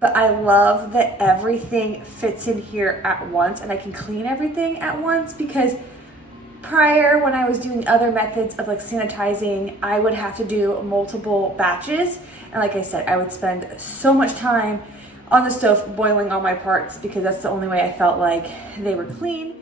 But I love that everything fits in here at once and I can clean everything at once, because prior, when I was doing other methods of like sanitizing, I would have to do multiple batches. And like I said, I would spend so much time on the stove boiling all my parts because that's the only way I felt like they were clean.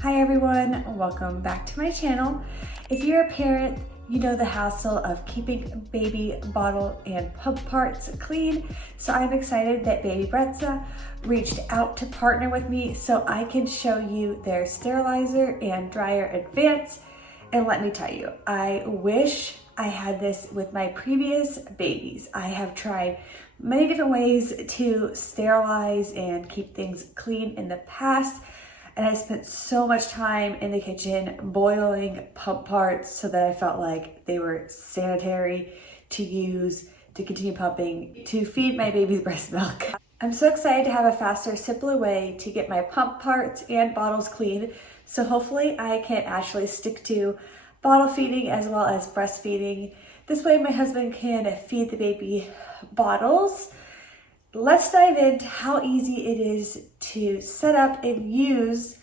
Hi everyone, welcome back to my channel. If you're a parent, you know the hassle of keeping baby bottle and pump parts clean. So I'm excited that Baby Brezza reached out to partner with me so I can show you their sterilizer and dryer advance. And let me tell you, I wish I had this with my previous babies. I have tried many different ways to sterilize and keep things clean in the past. And I spent so much time in the kitchen boiling pump parts so that I felt like they were sanitary to use, to continue pumping, to feed my baby's breast milk. I'm so excited to have a faster, simpler way to get my pump parts and bottles clean. So hopefully I can actually stick to bottle feeding as well as breastfeeding. This way my husband can feed the baby bottles. Let's dive into how easy it is to set up and use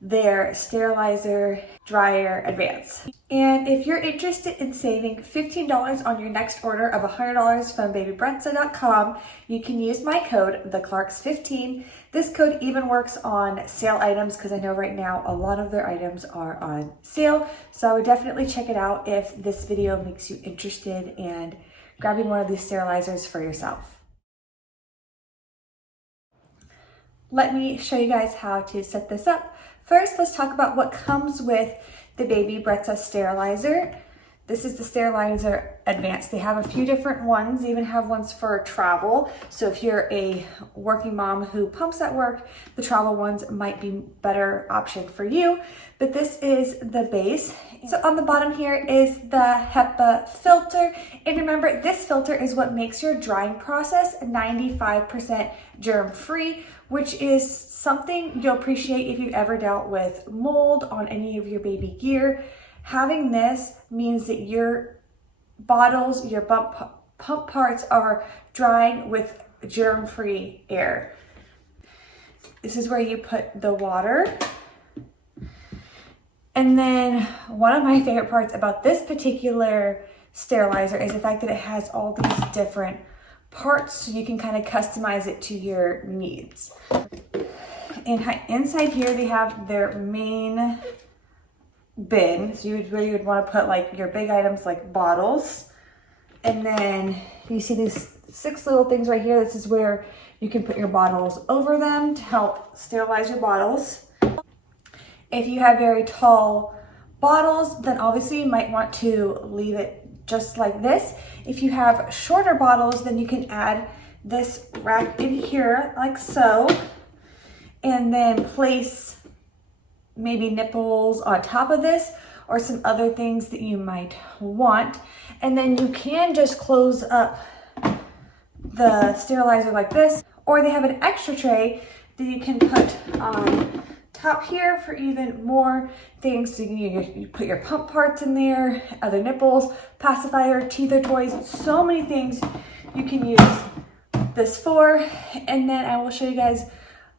their sterilizer dryer advance. And if you're interested in saving $15 on your next order of $100 from babybrezza.com, you can use my code, TheClarks15. This code even works on sale items because I know right now a lot of their items are on sale. So I would definitely check it out if this video makes you interested in grabbing one of these sterilizers for yourself. Let me show you guys how to set this up. First, let's talk about what comes with the Baby Brezza sterilizer. This is the Sterilizer Advanced. They have a few different ones. They even have ones for travel. So if you're a working mom who pumps at work, the travel ones might be a better option for you. But this is the base. So on the bottom here is the HEPA filter. And remember, this filter is what makes your drying process 95% germ-free, which is something you'll appreciate if you've ever dealt with mold on any of your baby gear. Having this means that your bottles, your pump parts are drying with germ-free air. This is where you put the water. And then one of my favorite parts about this particular sterilizer is the fact that it has all these different parts so you can kind of customize it to your needs. And inside here they have their main bin, so where you would want to put like your big items like bottles. And then you see these 6 little things right here. This is where you can put your bottles over them to help sterilize your bottles. If you have very tall bottles, then obviously you might want to leave it just like this. If you have shorter bottles, then you can add this rack in here like so, and then place maybe nipples on top of this or some other things that you might want. And then you can just close up the sterilizer like this, or they have an extra tray that you can put on top here for even more things. So you put your pump parts in there, other nipples, pacifier, teether toys, so many things you can use this for. And then I will show you guys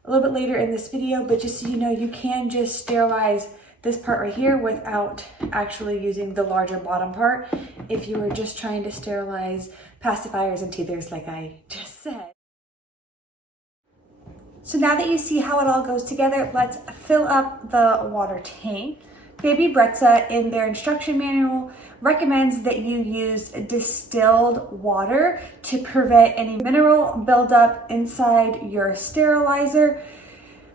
a little bit later in this video, but just so you know, you can just sterilize this part right here without actually using the larger bottom part if you were just trying to sterilize pacifiers and teethers like I just said. So now that you see how it all goes together, let's fill up the water tank. Baby Brezza in their instruction manual recommends that you use distilled water to prevent any mineral buildup inside your sterilizer,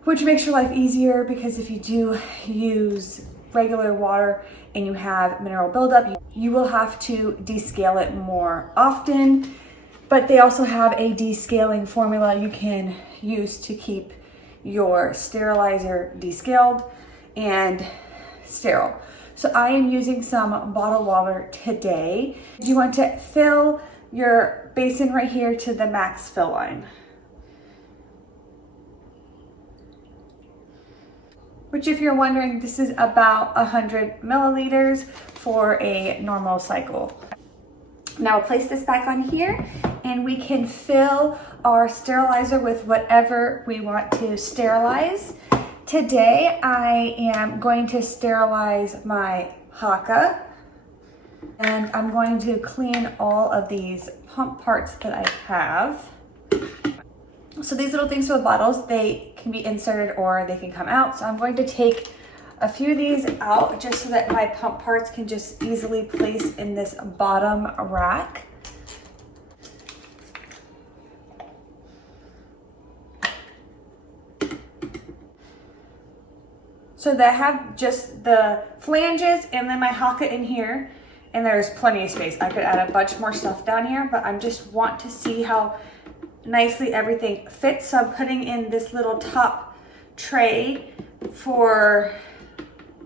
which makes your life easier because if you do use regular water and you have mineral buildup, you will have to descale it more often. But they also have a descaling formula you can use to keep your sterilizer descaled and sterile. So I am using some bottled water today. You want to fill your basin right here to the max fill line. which if you're wondering, this is about 100 milliliters for a normal cycle. Now we'll place this back on here and we can fill our sterilizer with whatever we want to sterilize. Today I am going to sterilize my Haka, and I'm going to clean all of these pump parts that I have. So these little things for the bottles, they can be inserted or they can come out. So I'm going to take a few of these out just so that my pump parts can just easily place in this bottom rack. So that I have just the flanges and then my Haka in here, and there's plenty of space. I could add a bunch more stuff down here, but I just want to see how nicely everything fits. So I'm putting in this little top tray for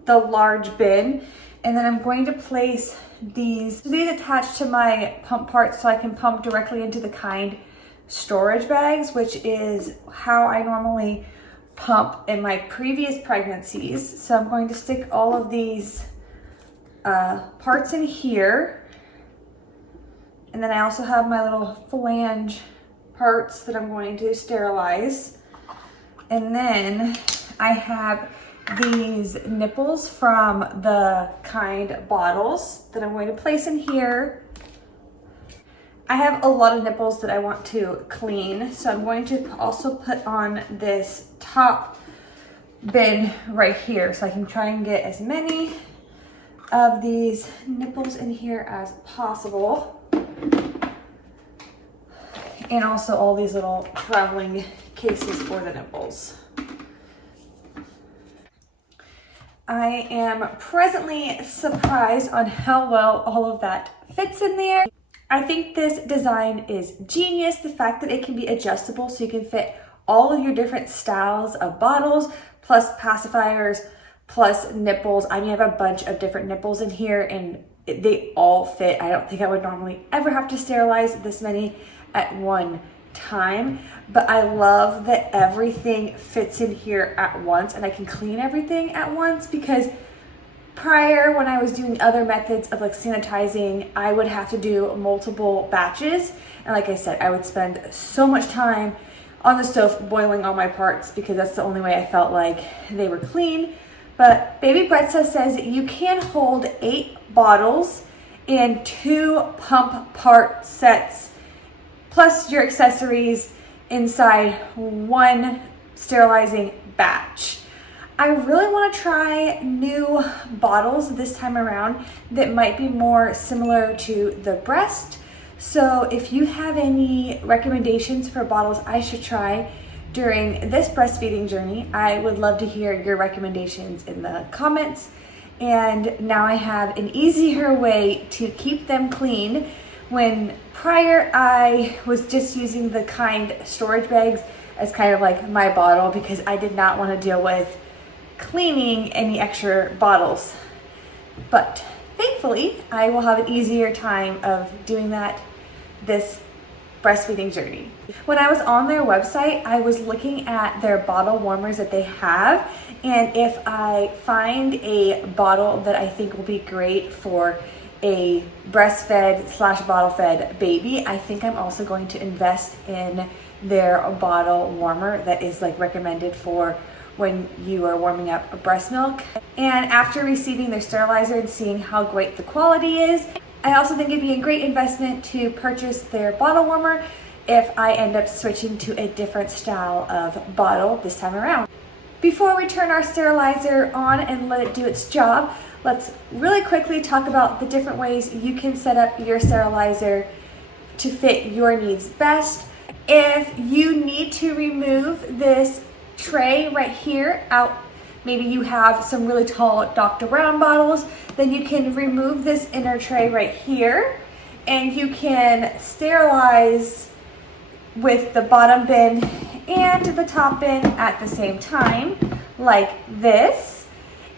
the large bin, and then I'm going to place these attached to my pump parts so I can pump directly into the Kind storage bags, which is how I normally pump in my previous pregnancies. So I'm going to stick all of these parts in here, and then I also have my little flange parts that I'm going to sterilize, and then I have these nipples from the Kind bottles that I'm going to place in here. I have a lot of nipples that I want to clean, so I'm going to also put on this top bin right here so I can try and get as many of these nipples in here as possible. And also all these little traveling cases for the nipples. I am presently surprised on how well all of that fits in there. I think this design is genius. The fact that it can be adjustable so you can fit all of your different styles of bottles, plus pacifiers, plus nipples. I mean, I have a bunch of different nipples in here and they all fit. I don't think I would normally ever have to sterilize this many at one time, but I love that everything fits in here at once and I can clean everything at once, because prior, when I was doing other methods of like sanitizing, I would have to do multiple batches. And like I said, I would spend so much time on the stove boiling all my parts because that's the only way I felt like they were clean. But Baby Brezza says that you can hold 8 bottles and 2 pump part sets, plus your accessories inside one sterilizing batch. I really want to try new bottles this time around that might be more similar to the breast. So if you have any recommendations for bottles I should try during this breastfeeding journey, I would love to hear your recommendations in the comments. And now I have an easier way to keep them clean, when prior I was just using the Kind storage bags as kind of like my bottle because I did not want to deal with cleaning any extra bottles. But thankfully I will have an easier time of doing that this breastfeeding journey. When I was on their website, I was looking at their bottle warmers that they have, and if I find a bottle that I think will be great for a breastfed / bottle fed baby, I think I'm also going to invest in their bottle warmer that is like recommended for when you are warming up breast milk. And after receiving their sterilizer and seeing how great the quality is, I also think it'd be a great investment to purchase their bottle warmer if I end up switching to a different style of bottle this time around. Before we turn our sterilizer on and let it do its job, let's really quickly talk about the different ways you can set up your sterilizer to fit your needs best. If you need to remove this tray right here out, maybe you have some really tall Dr. Brown bottles, then you can remove this inner tray right here and you can sterilize with the bottom bin and the top bin at the same time, like this.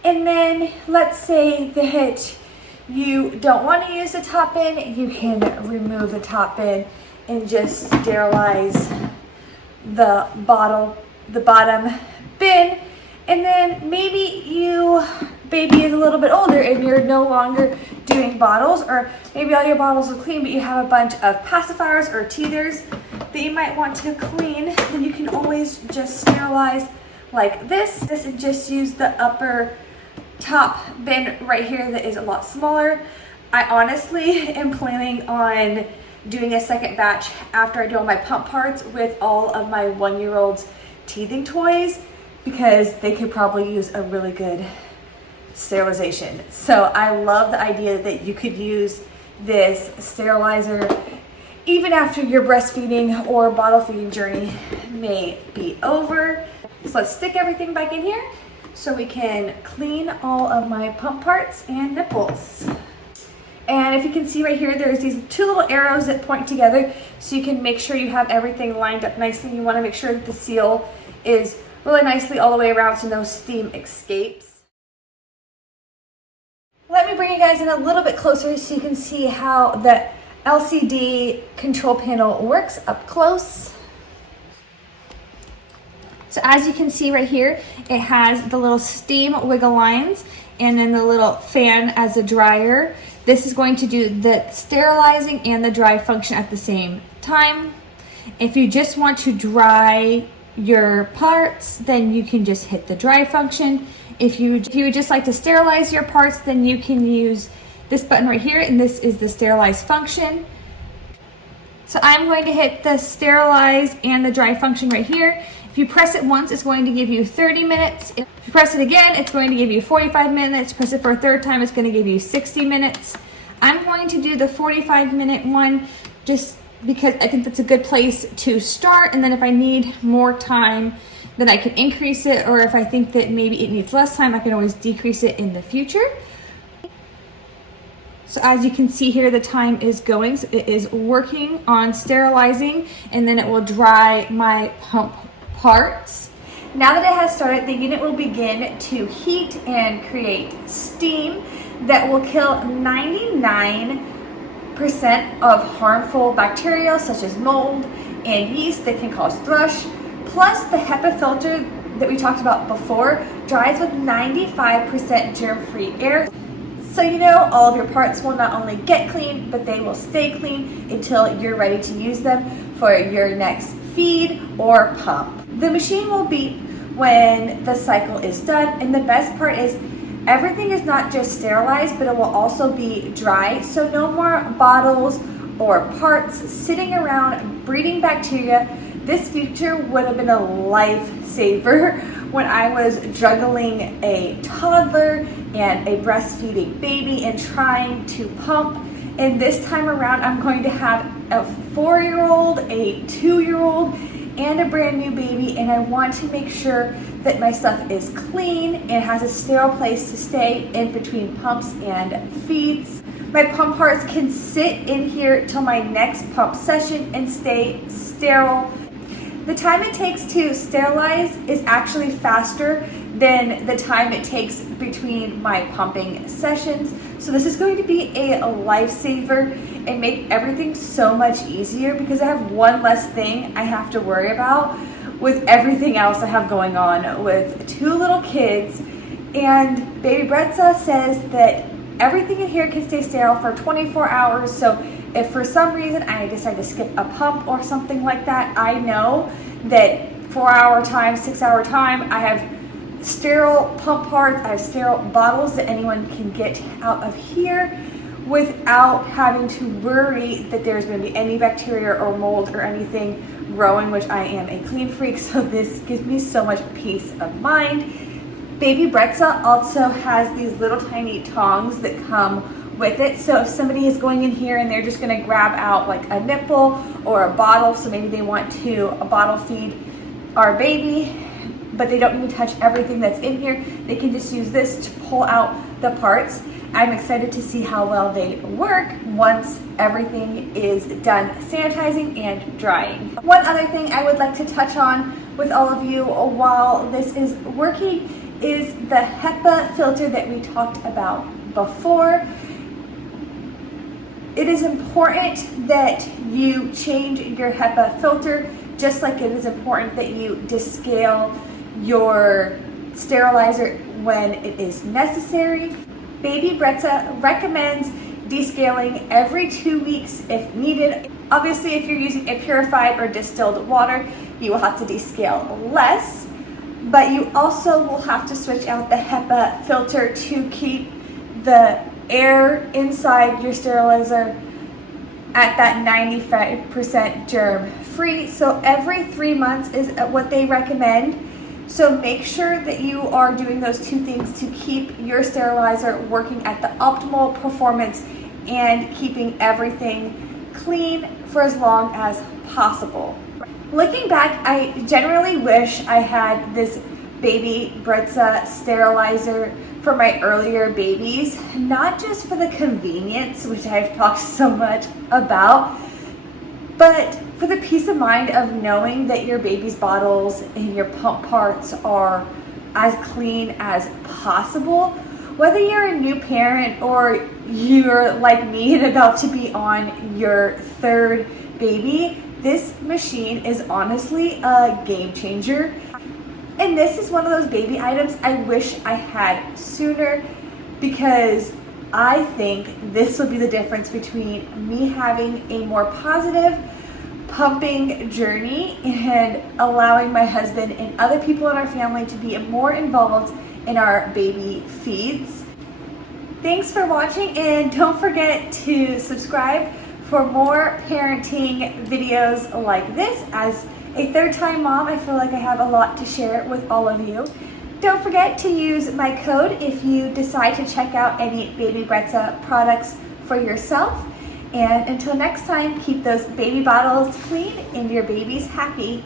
And then let's say that you don't want to use the top bin, you can remove the top bin and just sterilize the bottom bin, And then maybe baby is a little bit older and you're no longer doing bottles, or maybe all your bottles are clean but you have a bunch of pacifiers or teethers that you might want to clean. Then you can always just sterilize like this and just use the upper top bin right here that is a lot smaller. I honestly am planning on doing a second batch after I do all my pump parts with all of my 1-year-old's teething toys, because they could probably use a really good sterilization. So I love the idea that you could use this sterilizer even after your breastfeeding or bottle feeding journey may be over. So let's stick everything back in here so we can clean all of my pump parts and nipples. And if you can see right here, there's these 2 little arrows that point together, so you can make sure you have everything lined up nicely. You want to make sure that the seal is really nicely all the way around so no steam escapes. Let me bring you guys in a little bit closer so you can see how the LCD control panel works up close. So as you can see right here, it has the little steam wiggle lines and then the little fan as a dryer. This is going to do the sterilizing and the dry function at the same time. If you just want to dry your parts, then you can just hit the dry function. If you would just like to sterilize your parts, then you can use this button right here, and this is the sterilize function. So I'm going to hit the sterilize and the dry function right here. If you press it once, it's going to give you 30 minutes. If you press it again, it's going to give you 45 minutes. Press it for a third time, it's going to give you 60 minutes. I'm going to do the 45-minute one just because I think that's a good place to start. And then if I need more time, then I can increase it. Or if I think that maybe it needs less time, I can always decrease it in the future. So as you can see here, the time is going. So it is working on sterilizing, and then it will dry my pump parts. Now that it has started, the unit will begin to heat and create steam that will kill 99% of harmful bacteria such as mold and yeast that can cause thrush. Plus the HEPA filter that we talked about before dries with 95% germ-free air. So you know all of your parts will not only get clean, but they will stay clean until you're ready to use them for your next feed or pump. The machine will beep when the cycle is done, and the best part is everything is not just sterilized, but it will also be dry, so no more bottles or parts sitting around breeding bacteria. This feature would have been a lifesaver when I was juggling a toddler and a breastfeeding baby and trying to pump. And this time around, I'm going to have a 4-year-old, a 2-year-old, and a brand new baby, and I want to make sure that my stuff is clean and has a sterile place to stay in between pumps and feeds. My pump parts can sit in here till my next pump session and stay sterile. The time it takes to sterilize is actually faster than the time it takes between my pumping sessions. So this is going to be a lifesaver and make everything so much easier, because I have one less thing I have to worry about with everything else I have going on with 2 little kids. And baby Brezza says that everything in here can stay sterile for 24 hours. So if for some reason I decide to skip a pump or something like that, I know that 4-hour time, 6-hour time, I have sterile pump parts, I have sterile bottles that anyone can get out of here without having to worry that there's going to be any bacteria or mold or anything growing, which I am a clean freak, so this gives me so much peace of mind. Baby Brezza also has these little tiny tongs that come with it, so if somebody is going in here and they're just going to grab out like a nipple or a bottle, so maybe they want to bottle feed our baby, but they don't need to touch everything that's in here, they can just use this to pull out the parts. I'm excited to see how well they work once everything is done sanitizing and drying. One other thing I would like to touch on with all of you while this is working is the HEPA filter that we talked about before. It is important that you change your HEPA filter, just like it is important that you descale your sterilizer when it is necessary. Baby Brezza recommends descaling every 2 weeks if needed. Obviously, if you're using a purified or distilled water, you will have to descale less, but you also will have to switch out the HEPA filter to keep the air inside your sterilizer at that 95% germ free. So every 3 months is what they recommend. So make sure that you are doing those two things to keep your sterilizer working at the optimal performance and keeping everything clean for as long as possible. Looking back, I generally wish I had this Baby Brezza sterilizer for my earlier babies, not just for the convenience, which I've talked so much about, but for the peace of mind of knowing that your baby's bottles and your pump parts are as clean as possible. Whether you're a new parent or you're like me and about to be on your third baby, this machine is honestly a game changer. And this is one of those baby items I wish I had sooner, because I think this would be the difference between me having a more positive pumping journey and allowing my husband and other people in our family to be more involved in our baby feeds. Thanks for watching, and don't forget to subscribe for more parenting videos like this. As a third-time mom, I feel like I have a lot to share with all of you. Don't forget to use my code if you decide to check out any Baby Brezza products for yourself. And until next time, keep those baby bottles clean and your babies happy.